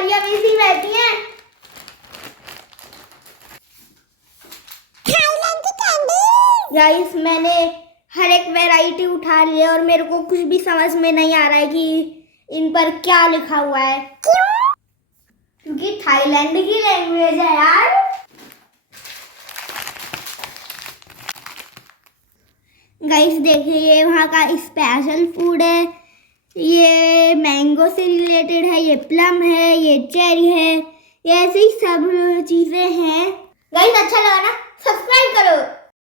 बीमारियां वैसी रहती हैं। गाइस मैंने हर एक वैरायटी उठा ली है और मेरे को कुछ भी समझ में नहीं आ रहा है कि इन पर क्या लिखा हुआ है। क्यों? क्योंकि थाईलैंड की लैंग्वेज है यार। गाइस देखिए ये वहाँ का स्पेशल फूड है, ये मैंगो से रिलेटेड है, ये प्लम है, ये चेरी है, ये ऐसी सब चीजें हैं। गाइस अच्छा लगा ना, सब्सक्राइब करो।